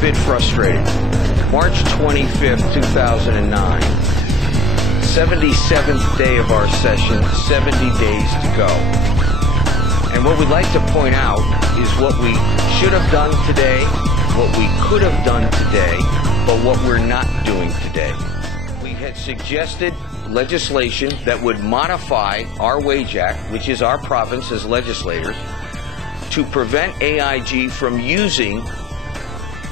bit frustrated. March 25th, 2009, 77th day of our session, 70 days to go. And what we'd like to point out is what we should have done today, what we could have done today, but what we're not doing today. We had suggested legislation that would modify our Wage Act, which is our province as legislators, to prevent AIG from using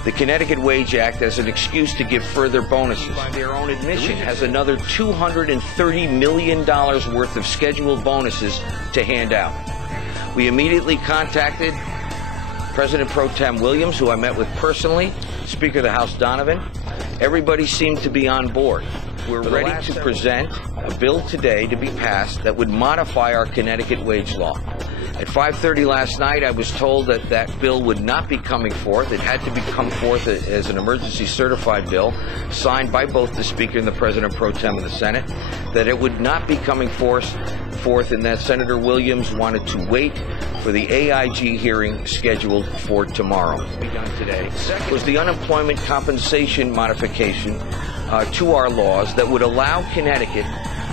the Connecticut Wage Act as an excuse to give further bonuses. By their own admission, has another $230 million worth of scheduled bonuses to hand out. We immediately contacted President Pro Tem Williams, who I met with personally, Speaker of the House Donovan. Everybody seemed to be on board. We're ready to present a bill today to be passed that would modify our Connecticut wage law. At 5:30 last night, I was told that that bill would not be coming forth. It had to come forth as an emergency certified bill, signed by both the Speaker and the President Pro Tem of the Senate, that it would not be coming forth, and that Senator Williams wanted to wait for the AIG hearing scheduled for tomorrow. Begun today was the unemployment compensation modification to our laws that would allow Connecticut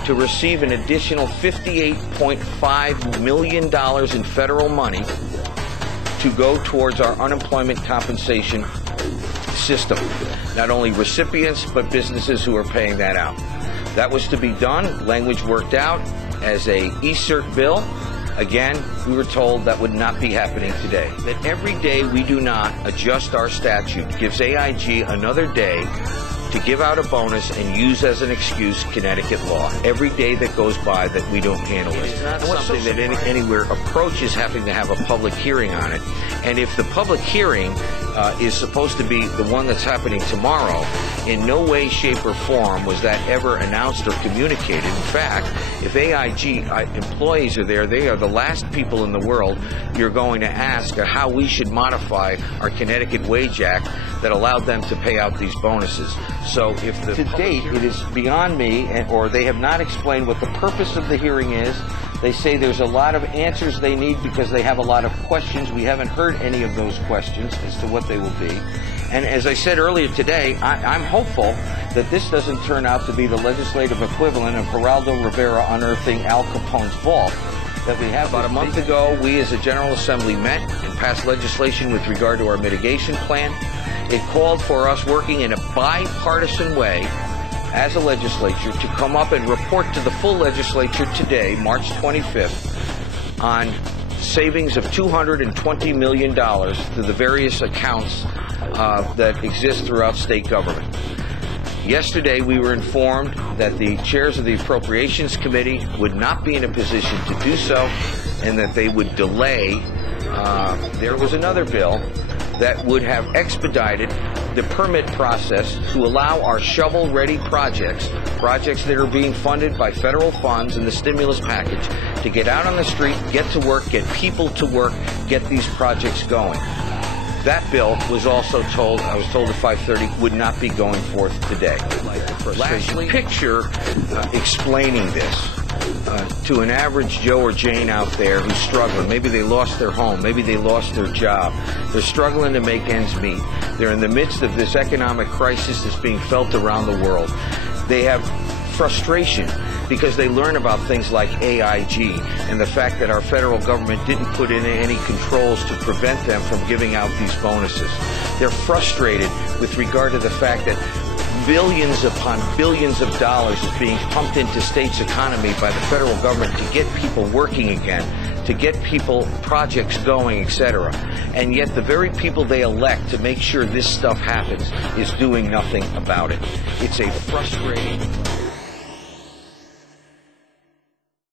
to receive an additional $58.5 million in federal money to go towards our unemployment compensation system. Not only recipients, but businesses who are paying that out. That was to be done. Language worked out as a e-cert bill. Again, we were told that would not be happening today. That every day we do not adjust our statute gives AIG another day to give out a bonus and use as an excuse Connecticut law. Every day that goes by that we don't handle it. It's not something that anywhere approaches having to have a public hearing on it. And if the public hearing is supposed to be the one that's happening tomorrow, in no way, shape, or form was that ever announced or communicated. In fact, if AIG employees are there, they are the last people in the world you're going to ask how we should modify our Connecticut Wage Act that allowed them to pay out these bonuses. So if to date it is beyond me, or they have not explained what the purpose of the hearing is. They say there's a lot of answers they need because they have a lot of questions. We haven't heard any of those questions as to what they will be. And as I said earlier today, I'm hopeful that this doesn't turn out to be the legislative equivalent of Geraldo Rivera unearthing Al Capone's vault that we have. About a month ago, we as a General Assembly met and passed legislation with regard to our mitigation plan. It called for us working in a bipartisan way as a legislature to come up and report to the full legislature today, March 25th, on savings of $220 million to the various accounts that exist throughout state government. Yesterday, we were informed that the chairs of the Appropriations Committee would not be in a position to do so and that they would delay. There was another bill that would have expedited the permit process to allow our shovel-ready projects that are being funded by federal funds and the stimulus package, to get out on the street, get to work, get people to work, get these projects going. That bill was also told, I was told at 5:30, would not be going forth today. Lastly, picture explaining this to an average Joe or Jane out there who's struggling. Maybe they lost their home. Maybe they lost their job. They're struggling to make ends meet. They're in the midst of this economic crisis that's being felt around the world. They have frustration because they learn about things like AIG and the fact that our federal government didn't put in any controls to prevent them from giving out these bonuses. They're frustrated with regard to the fact that billions upon billions of dollars is being pumped into states' economy by the federal government to get people working again, to get people projects going, etc. And yet the very people they elect to make sure this stuff happens is doing nothing about it. It's a frustrating